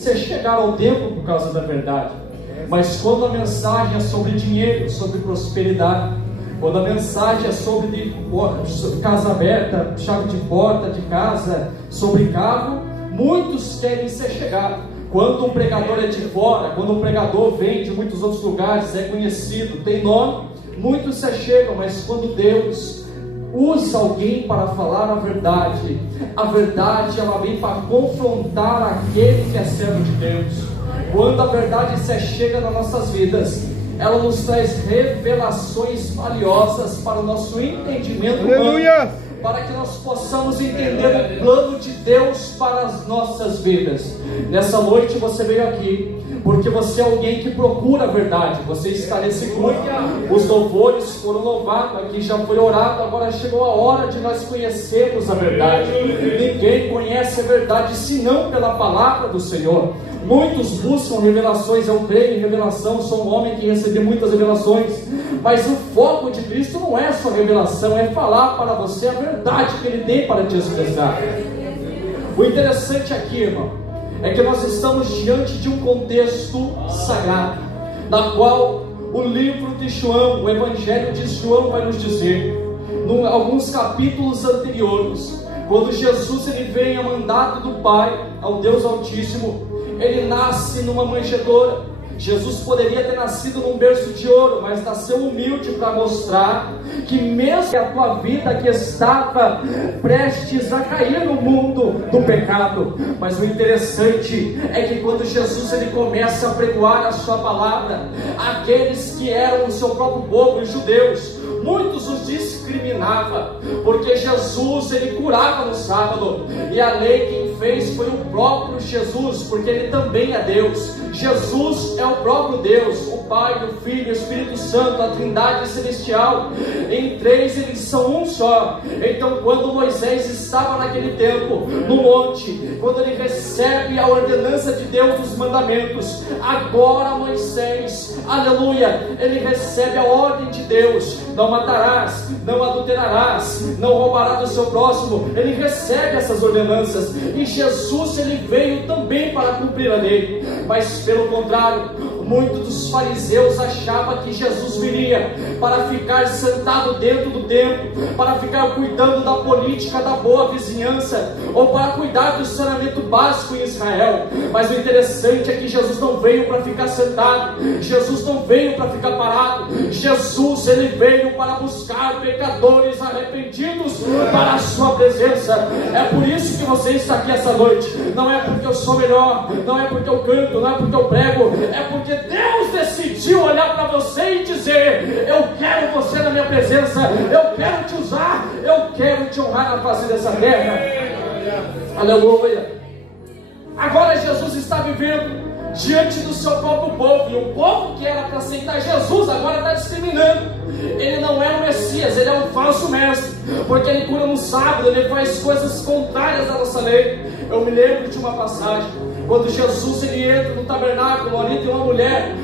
Você chegar ao templo por causa da verdade, mas quando a mensagem é sobre dinheiro, sobre prosperidade, quando a mensagem é sobre casa aberta, chave de porta de casa, sobre carro, muitos querem ser chegados. Quando um pregador é de fora, quando um pregador vem de muitos outros lugares, é conhecido, tem nome, muitos se chegam. Mas quando Deus usa alguém para falar a verdade ela vem para confrontar aquele que é servo de Deus. Quando a verdade se chega nas nossas vidas, ela nos traz revelações valiosas para o nosso entendimento humano, para que nós possamos entender o plano de Deus para as nossas vidas. Nessa noite você veio aqui porque você é alguém que procura a verdade. Você está nesse grupo, os louvores foram louvados aqui, já foi orado, agora chegou a hora de nós conhecermos a verdade. Ninguém conhece a verdade senão pela palavra do Senhor. Muitos buscam revelações, eu creio em revelação, sou um homem que recebeu muitas revelações, mas o foco de Cristo não é só revelação, é falar para você a verdade que Ele tem para te expressar. O interessante aqui, irmão, é que nós estamos diante de um contexto sagrado, na qual o livro de João, o Evangelho de João vai nos dizer, em alguns capítulos anteriores, quando Jesus ele vem a mandato do Pai, ao Deus Altíssimo, ele nasce numa manjedoura. Jesus poderia ter nascido num berço de ouro, mas nasceu humilde para mostrar que mesmo que a tua vida que estava prestes a cair no mundo do pecado, mas o interessante é que quando Jesus ele começa a pregoar a sua palavra, aqueles que eram o seu próprio povo, os judeus, muitos os discriminava, porque Jesus ele curava no sábado, e a lei quem fez foi o próprio Jesus, porque ele também é Deus. Jesus é o próprio Deus, o Pai, o Filho e o Espírito Santo, a Trindade celestial. Em três eles são um só. Então quando Moisés estava naquele tempo, no monte, quando ele recebe a ordenança de Deus dos mandamentos, agora Moisés, aleluia, ele recebe a ordem de Deus: não matarás, não adulterarás, não roubarás do seu próximo. Ele recebe essas ordenanças, e Jesus ele veio também para cumprir a lei. Mas pelo contrário, muitos dos fariseus achavam que Jesus viria para ficar sentado dentro do templo, para ficar cuidando da política da boa vizinhança, ou para cuidar do saneamento básico em Israel. Mas o interessante é que Jesus não veio para ficar sentado, Jesus não veio para ficar parado, Jesus ele veio para buscar pecadores arrependidos para a sua presença. É por isso que você está aqui essa noite. Não é porque eu sou melhor, não é porque eu canto, não é porque eu prego, é porque Deus decidiu olhar para você e dizer: eu quero você na minha presença, eu quero te usar, eu quero te honrar na face dessa terra. Aleluia. Agora Jesus está vivendo diante do seu próprio povo, e o povo que era para aceitar Jesus agora está discriminando. Ele não é o Messias, ele é um falso mestre, porque ele cura no sábado, ele faz coisas contrárias à nossa lei. Eu me lembro de uma passagem, quando Jesus ele entra no tabernáculo, ali tem uma mulher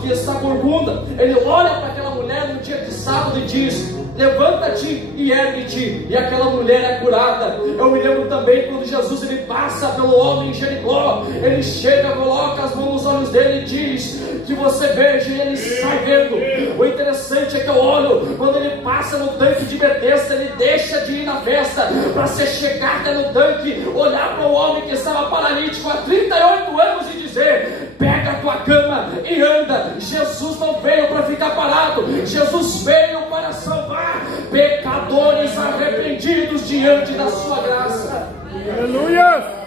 que está corcunda. Ele olha para aquela mulher no dia de sábado e diz: levanta-te e ergue-te, e aquela mulher é curada. Eu me lembro também quando Jesus ele passa pelo homem em Jericó, ele chega, coloca as mãos nos olhos dele e diz que você veja, e ele sai vendo. O interessante é que eu olho, quando ele passa no tanque de Betesda, ele deixa de ir na festa para ser chegada no tanque, olhar para o homem que estava paralítico há 38 anos e dizer: pega a tua cama e anda. Jesus não veio para ficar parado, Jesus veio para salvar pecadores arrependidos diante da sua graça. Aleluia!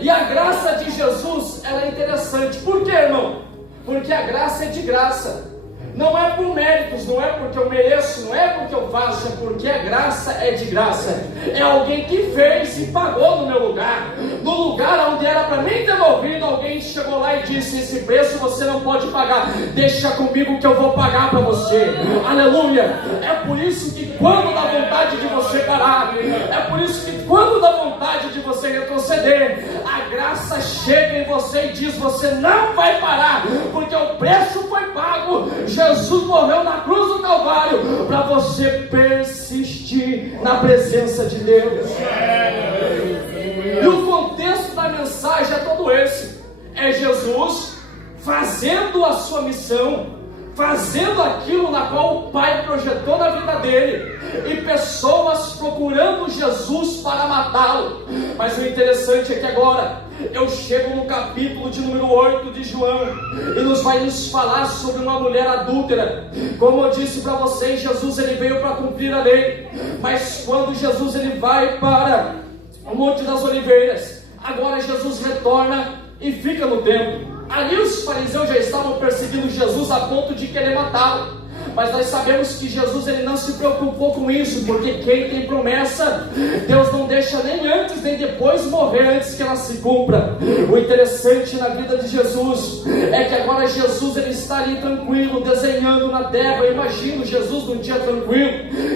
E a graça de Jesus, ela é interessante. Por quê, irmão? Porque a graça é de graça. Não é por méritos, não é porque eu mereço, não é porque eu faço, é porque a graça é de graça. É alguém que fez e pagou no meu lugar. No lugar onde era para mim ter ouvido, alguém chegou lá e disse: esse preço você não pode pagar, deixa comigo que eu vou pagar para você. Aleluia! É por isso que quando dá vontade de você parar, é por isso que quando dá vontade de você retroceder, a graça chega em você e diz: você não vai parar, porque o preço foi pago. Jesus morreu na cruz do Calvário para você persistir na presença de Deus. E o contexto da mensagem é todo esse. é Jesus fazendo a sua missão, fazendo aquilo na qual o Pai projetou na vida dele, e pessoas procurando Jesus para matá-lo. Mas o interessante é que agora eu chego no capítulo de número 8 de João, e vai nos falar sobre uma mulher adúltera. Como eu disse para vocês, Jesus ele veio para cumprir a lei, mas quando Jesus ele vai para o Monte das Oliveiras, agora Jesus retorna e fica no templo. Ali os fariseus já estavam perseguindo Jesus a ponto de querer matá-lo. Mas nós sabemos que Jesus ele não se preocupou com isso, porque quem tem promessa, Deus não deixa nem antes nem depois morrer antes que ela se cumpra. O interessante na vida de Jesus é que agora Jesus ele está ali tranquilo, desenhando na terra. Eu imagino Jesus num dia tranquilo,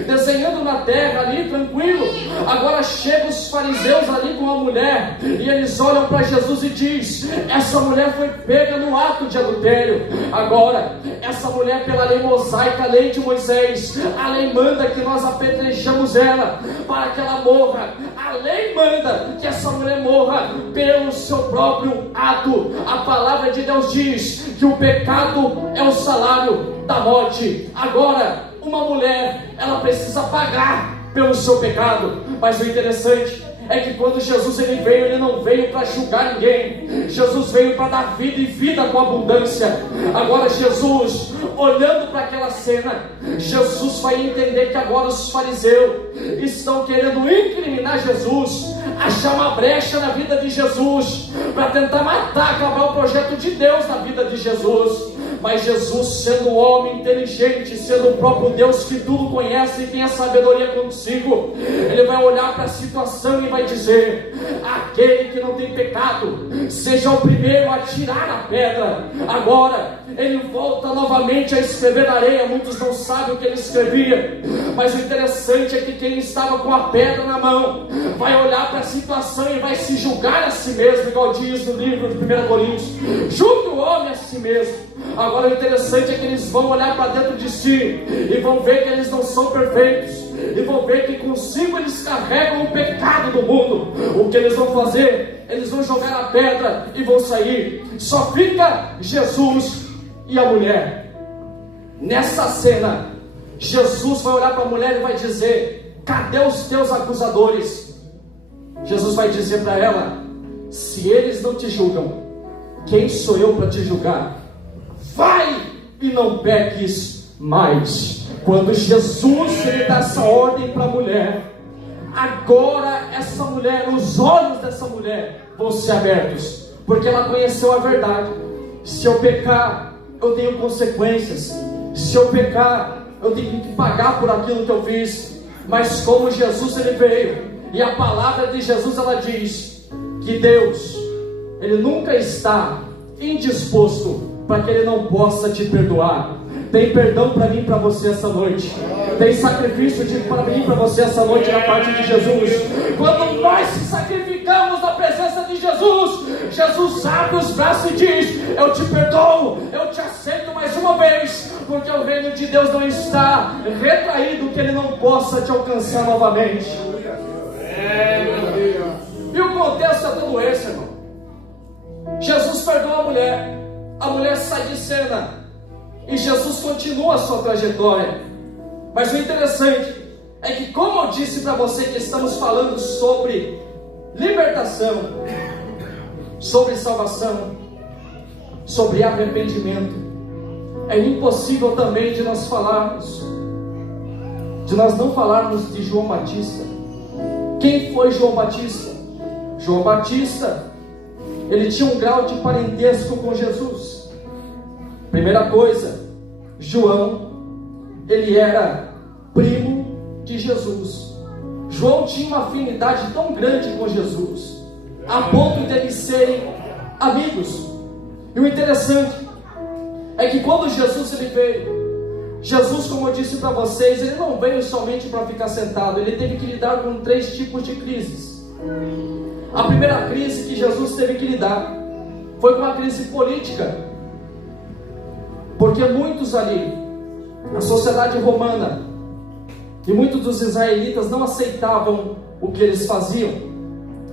desenhando na terra ali tranquilo. Agora chegam os fariseus ali com a mulher, e eles olham para Jesus e diz: essa mulher foi pega no ato de adultério. Agora, essa mulher pela lei mosaica, a lei de Moisés, a lei manda que nós apedrejamos ela para que ela morra. A lei manda que essa mulher morra pelo seu próprio ato. A palavra de Deus diz que o pecado é o salário da morte. Agora, uma mulher, ela precisa pagar pelo seu pecado. Mas o interessante é que quando Jesus ele veio, ele não veio para julgar ninguém. Jesus veio para dar vida e vida com abundância. Agora Jesus, olhando para aquela cena, Jesus vai entender que agora os fariseus estão querendo incriminar Jesus, achar uma brecha na vida de Jesus, para tentar matar, acabar o projeto de Deus na vida de Jesus. Mas Jesus, sendo um homem inteligente, sendo o próprio Deus que tudo conhece e tem a sabedoria consigo, ele vai olhar para a situação e vai dizer: aquele que não tem pecado, seja o primeiro a tirar a pedra. Agora, ele volta novamente a escrever na areia. Muitos não sabem o que ele escrevia, mas o interessante é que quem estava com a pedra na mão, vai olhar para a situação e vai se julgar a si mesmo, igual diz no livro de 1 Coríntios: julgue o homem a si mesmo. Agora o interessante é que eles vão olhar para dentro de si, e vão ver que eles não são perfeitos, e vão ver que consigo eles carregam o pecado do mundo. O que eles vão fazer? Eles vão jogar a pedra e vão sair. Só fica Jesus e a mulher. Nessa cena, Jesus vai olhar para a mulher e vai dizer: cadê os teus acusadores? Jesus vai dizer para ela: se eles não te julgam, quem sou eu para te julgar? Vai e não peques mais. Quando Jesus ele dá essa ordem para a mulher, agora essa mulher, os olhos dessa mulher vão ser abertos, porque ela conheceu a verdade. Se eu pecar, eu tenho consequências. Se eu pecar, eu tenho que pagar por aquilo que eu fiz. Mas como Jesus ele veio, e a palavra de Jesus ela diz que Deus ele nunca está indisposto para que ele não possa te perdoar. Tem perdão para mim e para você essa noite. Tem sacrifício para mim e para você essa noite da parte de Jesus. Quando nós se sacrificamos na presença de Jesus, Jesus abre os braços e diz: eu te perdoo, eu te aceito mais uma vez, porque o reino de Deus não está retraído que ele não possa te alcançar novamente. E o contexto é todo esse, irmão. Jesus perdoa a mulher sai de cena, e Jesus continua a sua trajetória. Mas o interessante é que, como eu disse para você, que estamos falando sobre libertação, sobre salvação, sobre arrependimento, é impossível também de nós não falarmos de João Batista. Quem foi João Batista? João Batista, ele tinha um grau de parentesco com Jesus. Primeira coisa, João, ele era primo de Jesus. João tinha uma afinidade tão grande com Jesus, a ponto de eles serem amigos. E o interessante é que quando Jesus ele veio, Jesus, como eu disse para vocês, ele não veio somente para ficar sentado. Ele teve que lidar com 3 tipos de crises. A primeira crise que Jesus teve que lidar foi com uma crise política, porque muitos ali, a sociedade romana e muitos dos israelitas não aceitavam o que eles faziam.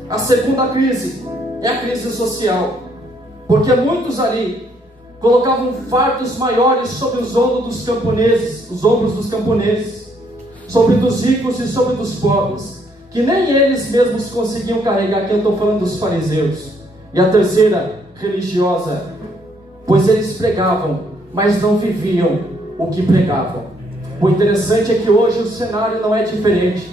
A segunda crise é a crise social. porque muitos ali colocavam fardos maiores sobre os ombros dos camponeses, sobre dos ricos e sobre dos pobres, que nem eles mesmos conseguiam carregar. Aqui eu estou falando dos fariseus. E a terceira, religiosa, pois eles pregavam, mas não viviam o que pregavam. O interessante é que hoje o cenário não é diferente.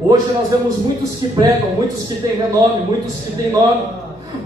Hoje nós vemos muitos que pregam, muitos que têm renome, muitos que têm nome,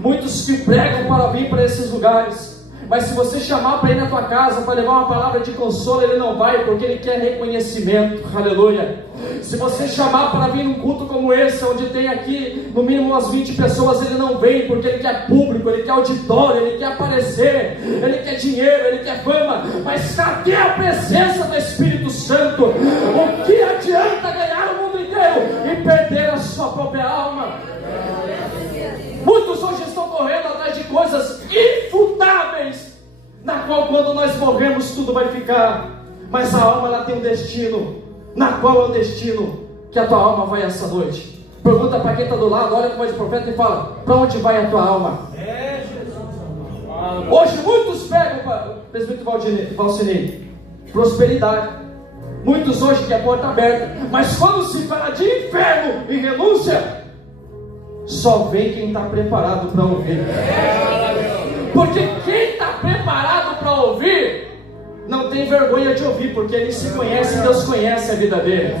muitos que pregam para vir para esses lugares. Mas se você chamar para ir na tua casa, para levar uma palavra de consolo, ele não vai, porque ele quer reconhecimento. Aleluia. Se você chamar para vir num culto como esse, onde tem aqui no mínimo umas 20 pessoas, ele não vem, porque ele quer público, ele quer auditório, ele quer aparecer, ele quer dinheiro, ele quer fama. Mas cadê a presença do Espírito Santo? O que adianta ganhar o mundo inteiro e perder a sua própria alma? Muitos hoje estão correndo atrás de coisas infutáveis, na qual quando nós morremos tudo vai ficar. Mas a alma, ela tem um destino, na qual é o destino que a tua alma vai essa noite. Pergunta para quem está do lado, olha para o voz do profeta e fala: para onde vai a tua alma? Hoje muitos pegam, presbítero Valcinei, prosperidade. Muitos hoje querem a porta aberta, mas quando se fala de inferno e renúncia, só vem quem está preparado para ouvir. Porque quem está preparado para ouvir não tem vergonha de ouvir, porque ele se conhece e Deus conhece a vida dele.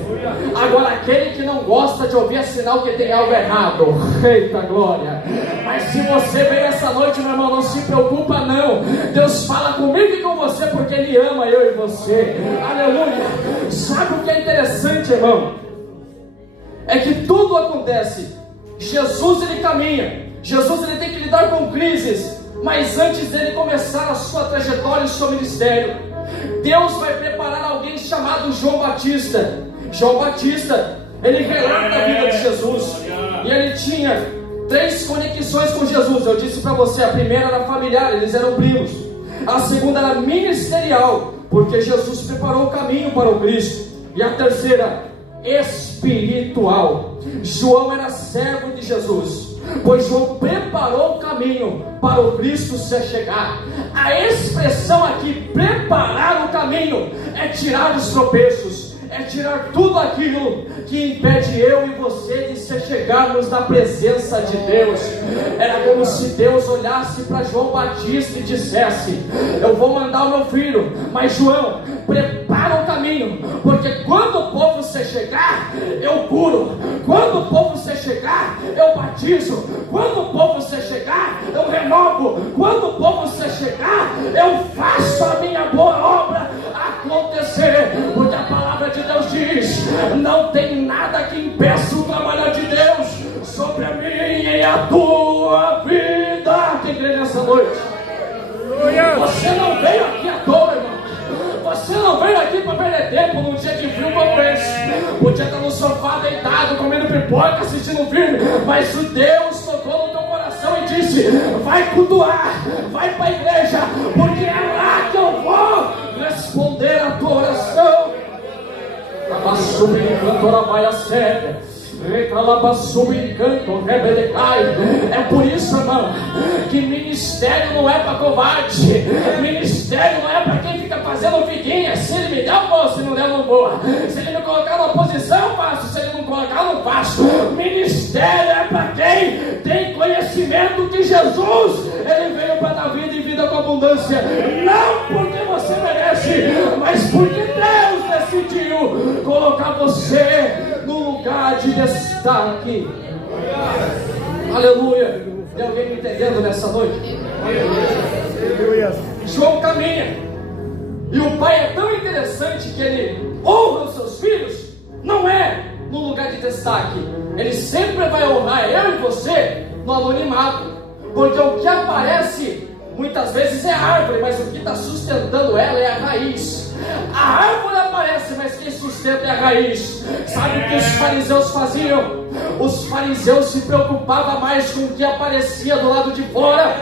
Agora aquele que não gosta de ouvir é sinal que tem algo errado. Eita glória! Mas se você vem essa noite, meu irmão, não se preocupa não. Deus fala comigo e com você, porque Ele ama eu e você. Aleluia! Sabe o que é interessante, irmão? É que tudo acontece. Jesus, ele caminha. Jesus, ele tem que lidar com crises. Mas antes dele começar a sua trajetória e o seu ministério, Deus vai preparar alguém chamado João Batista. João Batista, ele relata a vida de Jesus. E ele tinha 3 conexões com Jesus. Eu disse para você, a primeira era familiar, eles eram primos. A segunda era ministerial, porque Jesus preparou o caminho para o Cristo. E a terceira, espiritual. João era servo de Jesus, pois João preparou o caminho para o Cristo se chegar. A expressão aqui, preparar o caminho, é tirar os tropeços, é tirar tudo aquilo que impede eu e você de se chegarmos na presença de Deus. Era como se Deus olhasse para João Batista e dissesse: eu vou mandar o meu filho, mas João, prepara o caminho, porque quando o povo se chegar, eu curo. Quando o povo se chegar, eu batizo. Quando o povo se chegar, eu renovo. Quando o povo se chegar, eu faço a minha boa obra acontecer. Porque a palavra de Deus diz: não tem nada que impeça o trabalho de Deus sobre a minha e a tua vida. Quem crê nessa noite? Você não veio aqui à toa, irmão. Você não veio aqui para perder tempo num dia de frio como esse. Podia estar no sofá deitado, comendo pipoca, assistindo um filme. Mas o Deus tocou no teu coração e disse: vai cultuar, vai para a igreja, porque é lá que eu vou responder a tua oração. É por isso, irmão, que ministério não é para covarde. Ministério não é para quem fica fazendo figuinha. Se ele me der, eu vou. Se não der, eu não vou. Se ele me colocar numa posição, eu faço. Se ele não colocar, eu não faço. Ministério é para quem tem conhecimento que Jesus, ele veio para dar vida e vida com abundância. Não porque você merece, mas porque Deus decidiu colocar você no lugar de destaque. Aleluia. Tem alguém me entendendo nessa noite? João caminha, e o pai é tão interessante que ele honra os seus filhos. Não é no lugar de destaque. Ele sempre vai honrar eu e você no anonimato, porque o que aparece muitas vezes é a árvore, mas o que está sustentando ela é a raiz. A árvore aparece, mas quem sustenta é a raiz. Sabe o que os fariseus faziam? Os fariseus se preocupavam mais com o que aparecia do lado de fora,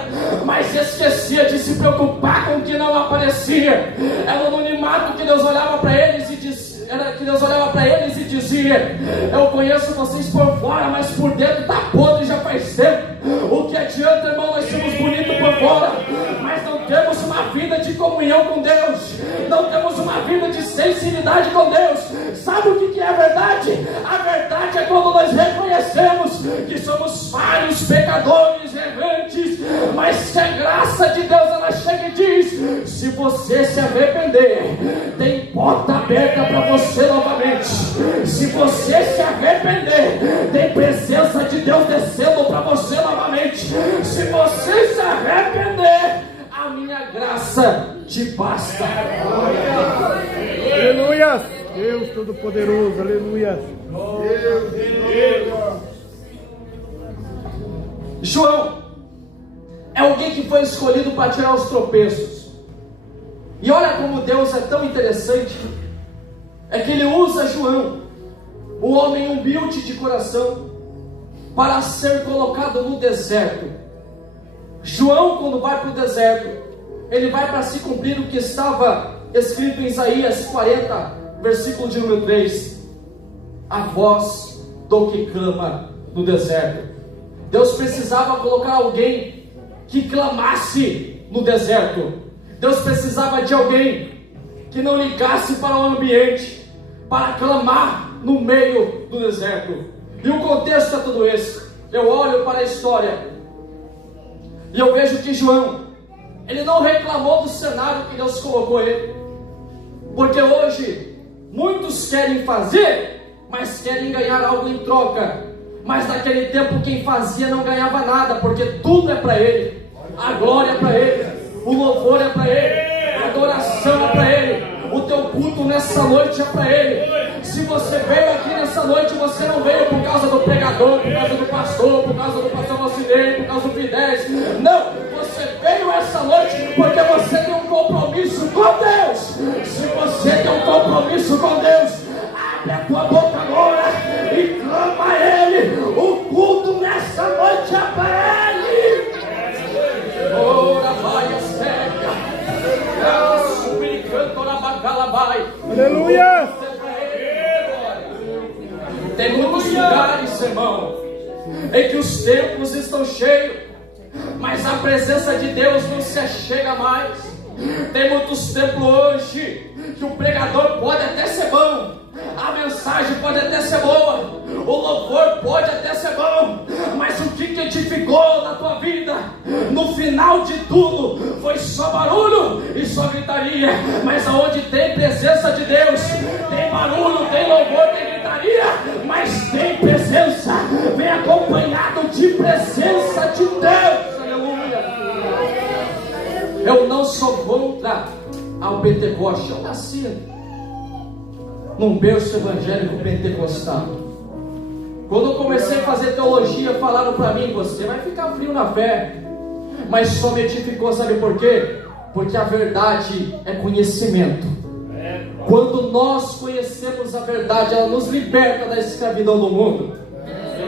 mas esquecia de se preocupar com o que não aparecia. Era o anonimato que Deus olhava para eles e dizia: eu conheço vocês por fora, mas por dentro está podre já faz tempo. O que adianta, irmão, nós somos bonitos por fora, mas não temos uma vida de comunhão com Deus, não temos uma vida de sensibilidade com Deus. Sabe o que é a verdade? A verdade é quando nós reconhecemos que somos falhos, pecadores, errantes, mas que a graça de Deus ela chega e diz: se você se arrepender, tem porta aberta para você novamente. Se você se arrepender, tem presença de Deus descendo para você novamente. Se você se arrepender, a minha graça te basta. Aleluia! Deus Todo-Poderoso, aleluia! João é alguém que foi escolhido para tirar os tropeços. E olha como Deus é tão interessante. É que Ele usa João, um homem humilde de coração, para ser colocado no deserto. João, quando vai para o deserto, ele vai para se cumprir o que estava escrito em Isaías 40, versículo de número 3. A voz do que clama no deserto. Deus precisava colocar alguém que clamasse no deserto. Deus precisava de alguém que não ligasse para o ambiente, para clamar no meio do deserto. E o contexto é tudo esse. Eu olho para a história e eu vejo que João, ele não reclamou do cenário que Deus colocou ele, porque hoje muitos querem fazer, mas querem ganhar algo em troca. Mas naquele tempo quem fazia não ganhava nada, porque tudo é para Ele, a glória é para Ele, o louvor é para Ele, a adoração é para Ele, o teu culto nessa noite é para Ele. Se você veio aqui nessa noite, você não veio por causa do pregador, por causa do pastor, por causa do pastor Valcinei, por causa do Fidesz. Não, você veio essa noite porque você tem um compromisso com Deus. Se você tem um compromisso com Deus, abre a tua boca agora e clama a Ele. O culto nessa noite é para Ele. Ora vai a cega, suplicando na bacala vai. Aleluia! Tem muitos lugares, irmão, em que os templos estão cheios, mas a presença de Deus não se achega mais. Tem muitos templos hoje que o pregador pode até ser bom, a mensagem pode até ser boa, o louvor pode até ser bom, mas o que edificou na tua vida, no final de tudo, foi só barulho e só gritaria. Mas aonde tem presença de Deus, tem barulho, tem louvor, tem gritaria, mas tem presença, vem acompanhado de presença de Deus. Aleluia! Eu não sou contra ao Pentecoste. Eu nasci num berço evangélico pentecostal. Quando eu comecei a fazer teologia, falaram para mim: você vai ficar frio na fé. Mas só me edificou, sabe por quê? Porque a verdade é conhecimento. Quando nós conhecemos a verdade, ela nos liberta da escravidão do mundo.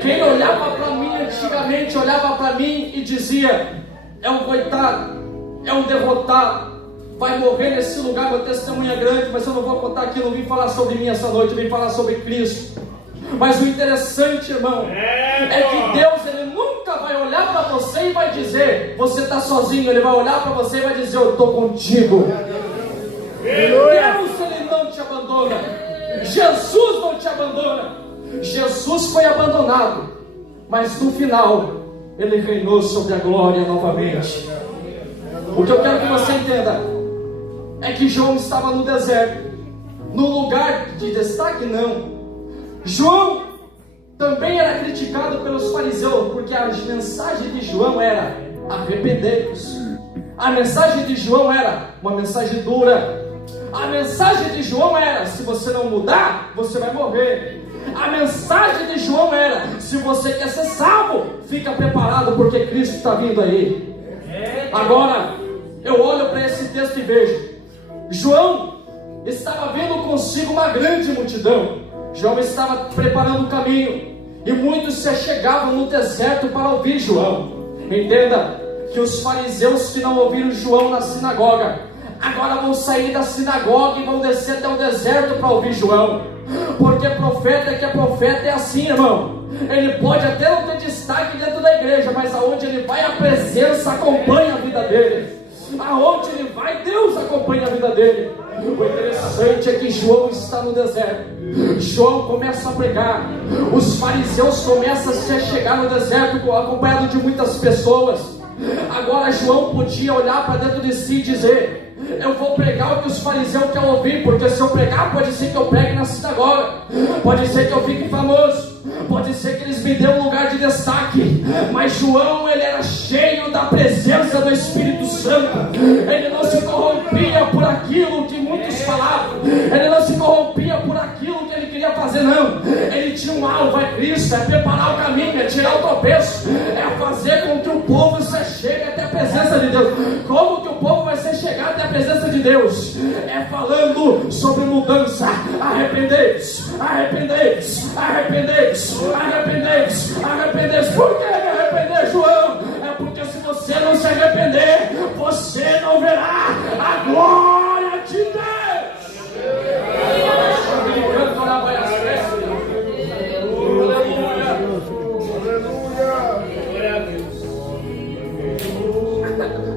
Quem olhava para mim antigamente, olhava para mim e dizia: é um coitado, é um derrotado, vai morrer nesse lugar. Meu testemunho é grande, mas eu não vou contar aqui, não vim falar sobre mim essa noite, eu vim falar sobre Cristo. Mas o interessante, irmão, é que Deus, Ele nunca vai olhar para você e vai dizer: você está sozinho. Ele vai olhar para você e vai dizer: eu estou contigo. Deus, Ele não te abandona. Jesus não te abandona. Jesus foi abandonado, mas no final Ele reinou sobre a glória novamente. O que eu quero que você entenda é que João estava no deserto, no lugar de destaque não. João também era criticado pelos fariseus, porque a mensagem de João era: arrependei-vos. A mensagem de João era uma mensagem dura. A mensagem de João era: se você não mudar, você vai morrer. A mensagem de João era: se você quer ser salvo, fica preparado, porque Cristo está vindo aí. Agora, eu olho para esse texto e vejo: João estava vendo consigo uma grande multidão. João estava preparando o caminho, e muitos se achegavam no deserto para ouvir João. Entenda que os fariseus que não ouviram João na sinagoga, agora vão sair da sinagoga e vão descer até o deserto para ouvir João. Porque profeta que é profeta é assim, irmão. Ele pode até não ter destaque dentro da igreja, mas aonde ele vai, a presença acompanha a vida dele. Aonde ele vai, Deus acompanha a vida dele. O interessante é que João está no deserto. João começa a pregar. Os fariseus começam a se chegar no deserto acompanhado de muitas pessoas. Agora João podia olhar para dentro de si e dizer: eu vou pregar o que os fariseus querem ouvir, porque se eu pregar, pode ser que eu pregue na sinagoga, pode ser que eu fique famoso, pode ser que eles me dêem um lugar de destaque. Mas João, ele era cheio da presença do Espírito Santo. Ele não se corrompia por aquilo que muitos falavam, ele não se corrompia por aquilo que ele queria fazer, não. Ele tinha um alvo: é Cristo, é preparar o caminho, é tirar o tropeço, é fazer com que o povo se chegue até a presença de Deus. Como que o povo vai ser chegado até a presença de Deus? É falando sobre mudança. Arrependei-vos, arrependei-vos, arrependei-vos, arrependei-vos, arrependei-vos. Por que me arrepender, João? É porque se você não se arrepender, você não verá a glória de Deus.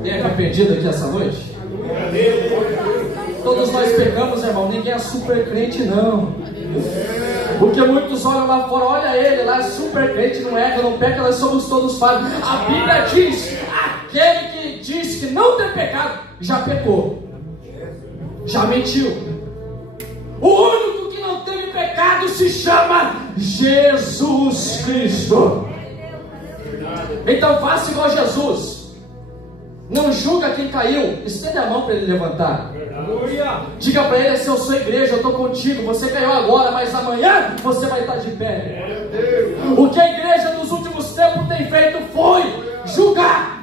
Tem arrependido aqui essa noite? Todos nós pecamos, irmão. Ninguém é super crente, não. Porque muitos olham lá fora: olha ele lá, é super crente, não erra, não peca, nós somos todos falhos. A Bíblia diz: aquele que diz que não tem pecado, já pecou, já mentiu. O único que não teve pecado se chama Jesus Cristo. Então faça igual Jesus. Não julga quem caiu, estende a mão para ele levantar. Diga para ele: se eu sou igreja, eu estou contigo. Você caiu agora, mas amanhã você vai estar de pé. O que a igreja nos últimos tempos tem feito foi julgar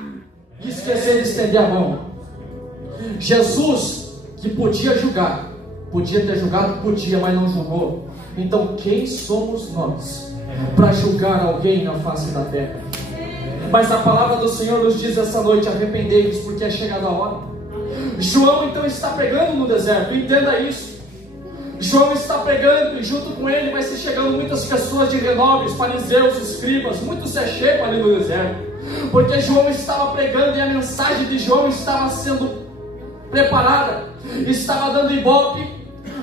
e esquecer de estender a mão. Jesus, que podia julgar, podia ter julgado, podia, mas não julgou. Então quem somos nós para julgar alguém na face da terra? Mas a palavra do Senhor nos diz essa noite: arrependei-vos, porque é chegada a hora. João então está pregando no deserto, entenda isso. João está pregando e junto com ele vai se chegando muitas pessoas de renome, os fariseus, escribas, muitos se chegam ali no deserto, porque João estava pregando e a mensagem de João estava sendo preparada, estava dando ibope.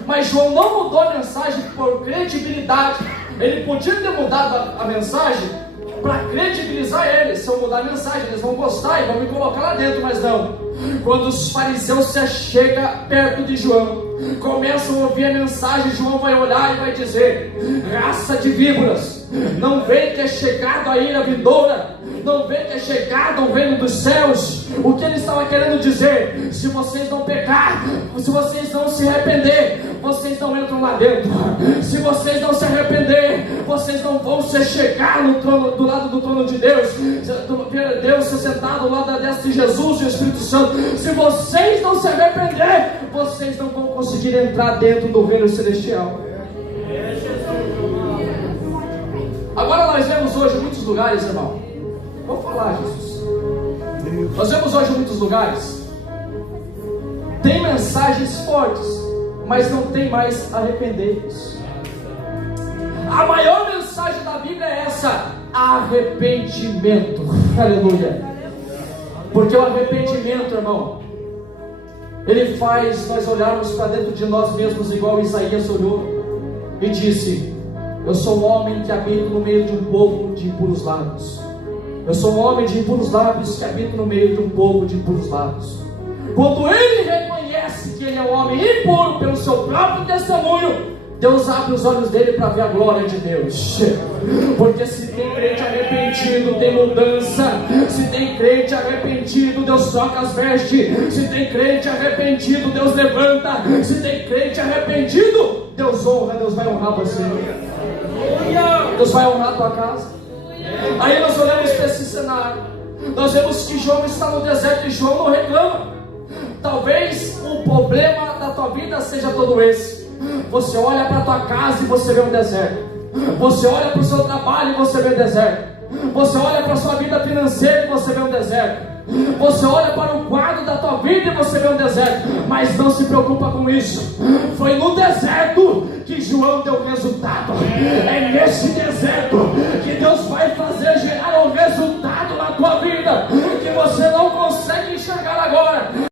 Mas João não mudou a mensagem por credibilidade. Ele podia ter mudado a mensagem para credibilizar eles. Se eu mudar a mensagem, eles vão gostar e vão me colocar lá dentro. Mas não. Quando os fariseus se chegam perto de João, começam a ouvir a mensagem, João vai olhar e vai dizer: raça de víboras, não vê que é chegado a ira vindoura? Não vê que é chegado o reino dos céus? O que ele estava querendo dizer? Se vocês não pecar, se vocês não se arrepender, vocês não entram lá dentro. Se vocês não se arrepender, vocês não vão se chegar no trono, do lado do trono de Deus. Ver Deus se sentado ao lado da destra de Jesus e o Espírito Santo. Se vocês não se arrepender, vocês não vão conseguir entrar dentro do reino celestial. Agora nós vemos hoje muitos lugares, irmão. Vou falar, Jesus. Nós vemos hoje muitos lugares. Tem mensagens fortes, mas não tem mais arrepender-se. A maior mensagem da Bíblia é essa: arrependimento. Aleluia. Porque o arrependimento, irmão, ele faz nós olharmos para dentro de nós mesmos, igual Isaías olhou e disse: eu sou um homem que habito no meio de um povo de impuros lábios. Eu sou um homem de impuros lábios que habito no meio de um povo de impuros lábios. Quando ele reconhece que ele é um homem impuro pelo seu próprio testemunho, Deus abre os olhos dele para ver a glória de Deus. Porque se tem crente arrependido, tem mudança. Se tem crente arrependido, Deus troca as vestes. Se tem crente arrependido, Deus levanta. Se tem crente arrependido, Deus honra. Deus vai honrar você. Deus vai honrar a tua casa. Aí nós olhamos para esse cenário. Nós vemos que João está no deserto e João não reclama. Talvez o problema da tua vida seja todo esse. Você olha para a tua casa e você vê um deserto. Você olha para o seu trabalho e você vê um deserto. Você olha para a sua vida financeira e você vê um deserto. Você olha para o quadro da tua vida e você vê um deserto. Mas não se preocupa com isso. Foi no deserto que João deu resultado. É nesse deserto que Deus vai fazer gerar um resultado